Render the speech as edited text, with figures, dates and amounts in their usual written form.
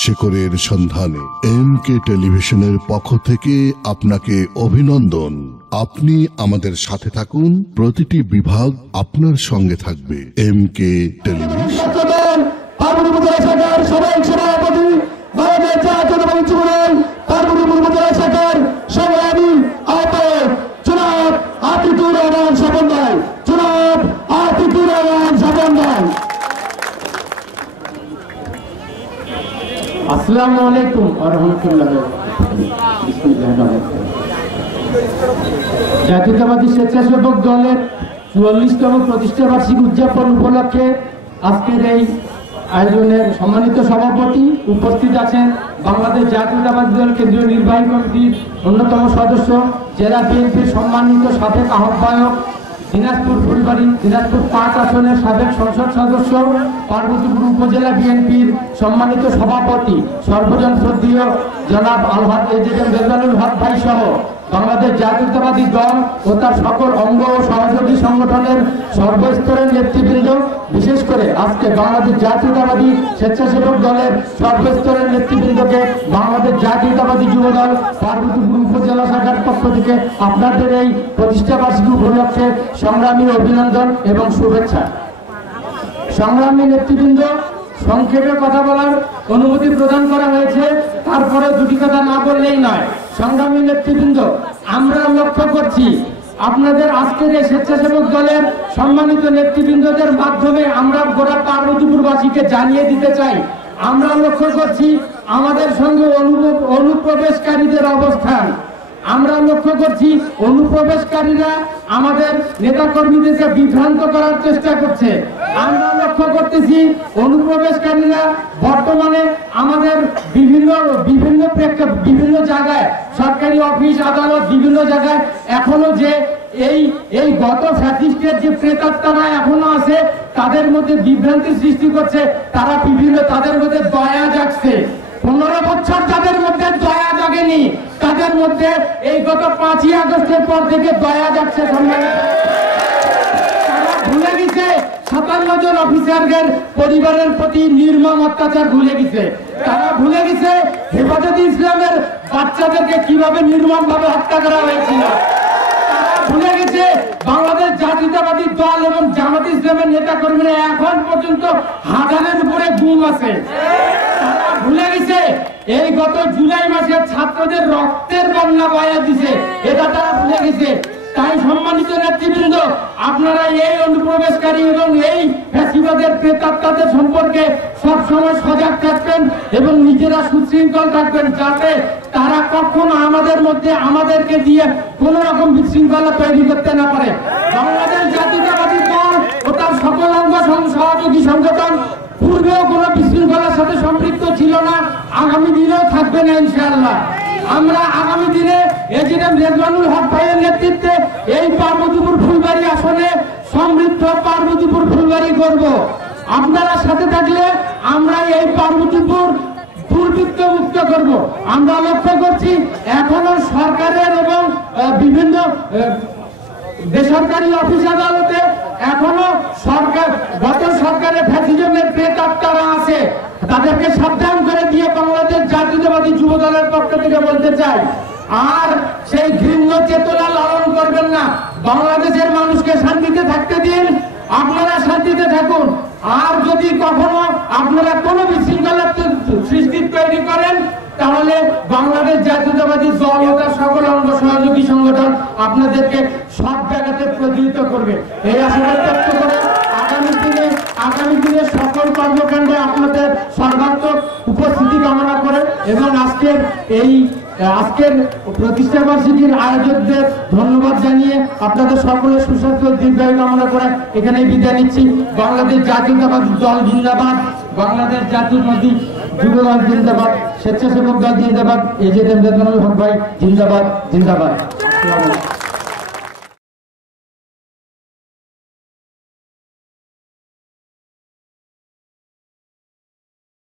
শেকরের সন্ধানে এমকে টেলিভিশনের পক্ষ থেকে আপনাকে অভিনন্দন। আপনি আমাদের সাথে থাকুন, প্রতিটি বিভাগ আপনার সঙ্গে থাকবে। MK television. আসসালামু আলাইকুম ওয়া রাহমাতুল্লাহি। জাতীয়তাবাদী স্বেচ্ছাসেবক দলের ৪৪তম প্রতিষ্ঠা বার্ষিকী উদযাপন উপলক্ষে আজকের এই আয়োজনের সম্মানিত সভাপতি উপস্থিত আছেন বাংলাদেশ জাতীয়তাবাদী দল কেন্দ্রীয় নির্বাহী কমিটির অন্যতম সদস্য, জেলা বিএনপির সম্মানিত সাবেক আহ্বায়ক, দিনাজপুর ফুলবাড়ি দিনাজপুর ৫ আসনের সাবেক সংসদ সদস্য, পার্বতীপুর উপজেলা বিএনপির সম্মানিত সভাপতি সর্বজন শ্রদ্ধেয় জনাব আলহাজ এজেডএম রেজানুল হক ভাই সহ বাংলাদেশ জাতীয়তাবাদী দল ও তার সকল অঙ্গ ও সহযোগী সংগঠনের সর্বস্তরের নেতৃবৃন্দ, বিশেষ করে আজকে বাংলাদেশ জাতীয়তাবাদী স্বেচ্ছাসেবক দলের সর্বস্তরের নেতৃবৃন্দকে বাংলাদেশ জাতীয়তাবাদী যুবদল পার্বতীপুর উপজেলা শাখার পক্ষ থেকে আপনাদের এই প্রতিষ্ঠা বার্ষিকী উপলক্ষে সংগ্রামী অভিনন্দন এবং শুভেচ্ছা। সংগ্রামী নেতৃবৃন্দ, সংক্ষেপে কথা বলার অনুমতি প্রদান করা হয়েছে, তারপরে দুটি কথা না বললেই নয়। সংগ্রামী নেতৃবৃন্দ, আমরা লক্ষ্য করছি আপনাদের আজকের এই স্বেচ্ছাসেবক দলের সম্মানিত নেতৃবৃন্দদের মাধ্যমে আমরা গোটা পার্বতীপুরবাসীকে জানিয়ে দিতে চাই, আমরা লক্ষ্য করছি আমাদের সঙ্গে অনুপ্রবেশকারীদের অবস্থান। আমরা লক্ষ্য করছি অনুপ্রবেশকারীরা আমাদের নেতাকর্মীদেরকে বিভ্রান্ত করার চেষ্টা করছে। আমরা লক্ষ্য করতেছি অনুপ্রবেশকারীরা বর্তমানে আমাদের বিভিন্ন জায়গায় সরকারি অফিস আদালত বিভিন্ন জায়গায় এখনো যে এই গত ফ্যাসিস্টের যে প্রেতাত্মারা এখনো আছে তাদের মধ্যে বিভ্রান্তি সৃষ্টি করছে। তারা তাদের মধ্যে দয়া জাগছে। 15 বছর যাদের মধ্যে দয়া জাগেনি তাদের মধ্যে এই গত 5ই আগস্টের পর থেকে দয়া জাগছে। তারা ভুলে গেছে 57 জন অফিসারদের পরিবারের প্রতি নির্মম অত্যাচার ভুলে গেছে। তারা ভুলে গেছে হেফাজতে ইসলামের বাচ্চাদেরকে কিভাবে নির্মম ভাবে হত্যা করা হয়েছিল। তারা ভুলে গেছে বাংলাদেশ জাতীয়তাবাদী দল এবং জামাত ইসলামের নেতা কর্মীরা এখন পর্যন্ত হাজারের উপরে গুম আছে। তারা ভুলে গেছে এই গত জুলাই মাসে ছাত্রদের রক্তের বন্যা বয়া দিছে, এটা তারা ভুলে গেছে। তাই সম্মানিত নেতৃবৃন্দ, আপনারা এই অনুপ্রবেশকারী এবং এই ফ্যাসিবাদের প্রেতাত্মাদের সম্পর্কে সবসময় সজাগ থাকবেন এবং নিজেরা সুশৃঙ্খল থাকবেন, যাতে তারা কখনো আমাদেরকে দিয়ে কোন রকম বিশৃঙ্খলা তৈরি করতে না পারে। বাংলাদেশ জাতীয়তাবাদী দল ও তার সকল অঙ্গ সহযোগী সংগঠন পূর্বেও কোন বিশৃঙ্খলার সাথে সম্পৃক্ত ছিল না, আগামী দিনেও থাকবে না ইনশাআল্লাহ। আমরা আগামী দিনে এজেডএম রেজানুল হক ভাইয়ের নেতৃত্বে এই পার্বতীপুর ফুলবাড়ি আসনে সমৃদ্ধ পার্বতীপুর ফুলবাড়ি করব। আপনারা সাথে থাকলে আমরা এই পার্বতীপুর দুর্বৃত্ত মুক্ত করব। আমরা লক্ষ্য করছি এখনো সরকারের এবং বিভিন্ন বেসরকারি অফিস আদালতে এখনো গত সরকারের ফ্যাসিজমের প্রেতাত্মারা আছে, তাদেরকে সাবধান করে দিয়ে বাংলাদেশ জাতীয়তাবাদী যুব দলের পক্ষ থেকে বলতে চাই, আর সেই ঘৃণ্য চেতনা লালন করবেন না। বাংলাদেশের মানুষকে শান্তিতে থাকতে দিন, আপনারা শান্তিতে থাকুন। আর যদি কখনো আপনারা কোনো বিশৃঙ্খলা সৃষ্টি তৈরি করেন তাহলে বাংলাদেশ জাতীয়তাবাদী দল ও তার সকল অঙ্গ সহযোগী সংগঠন আপনাদেরকে সব জায়গাতে প্রতিহত করবে। এই আশাবাদ ব্যক্ত করে আগামী দিনে সকল কর্মকাণ্ডে আপনাদের সর্বাত্মক উপস্থিতি কামনা করে এবং আজকের প্রতিষ্ঠা বার্ষিকীর আয়োজকদের ধন্যবাদ জানিয়ে আপনাদের সকলের সুস্বাস্থ্য দীর্ঘায়ু কামনা করে এখানে বিদায় নিচ্ছি। বাংলাদেশ জাতীয়তাবাদী দল জিন্দাবাদ, বাংলাদেশ জাতীয়তাবাদী যুব দল জিন্দাবাদ, স্বেচ্ছাসেবক দল জিন্দাবাদ, এজেডএম রেজানুল হক ভাই জিন্দাবাদ জিন্দাবাদ।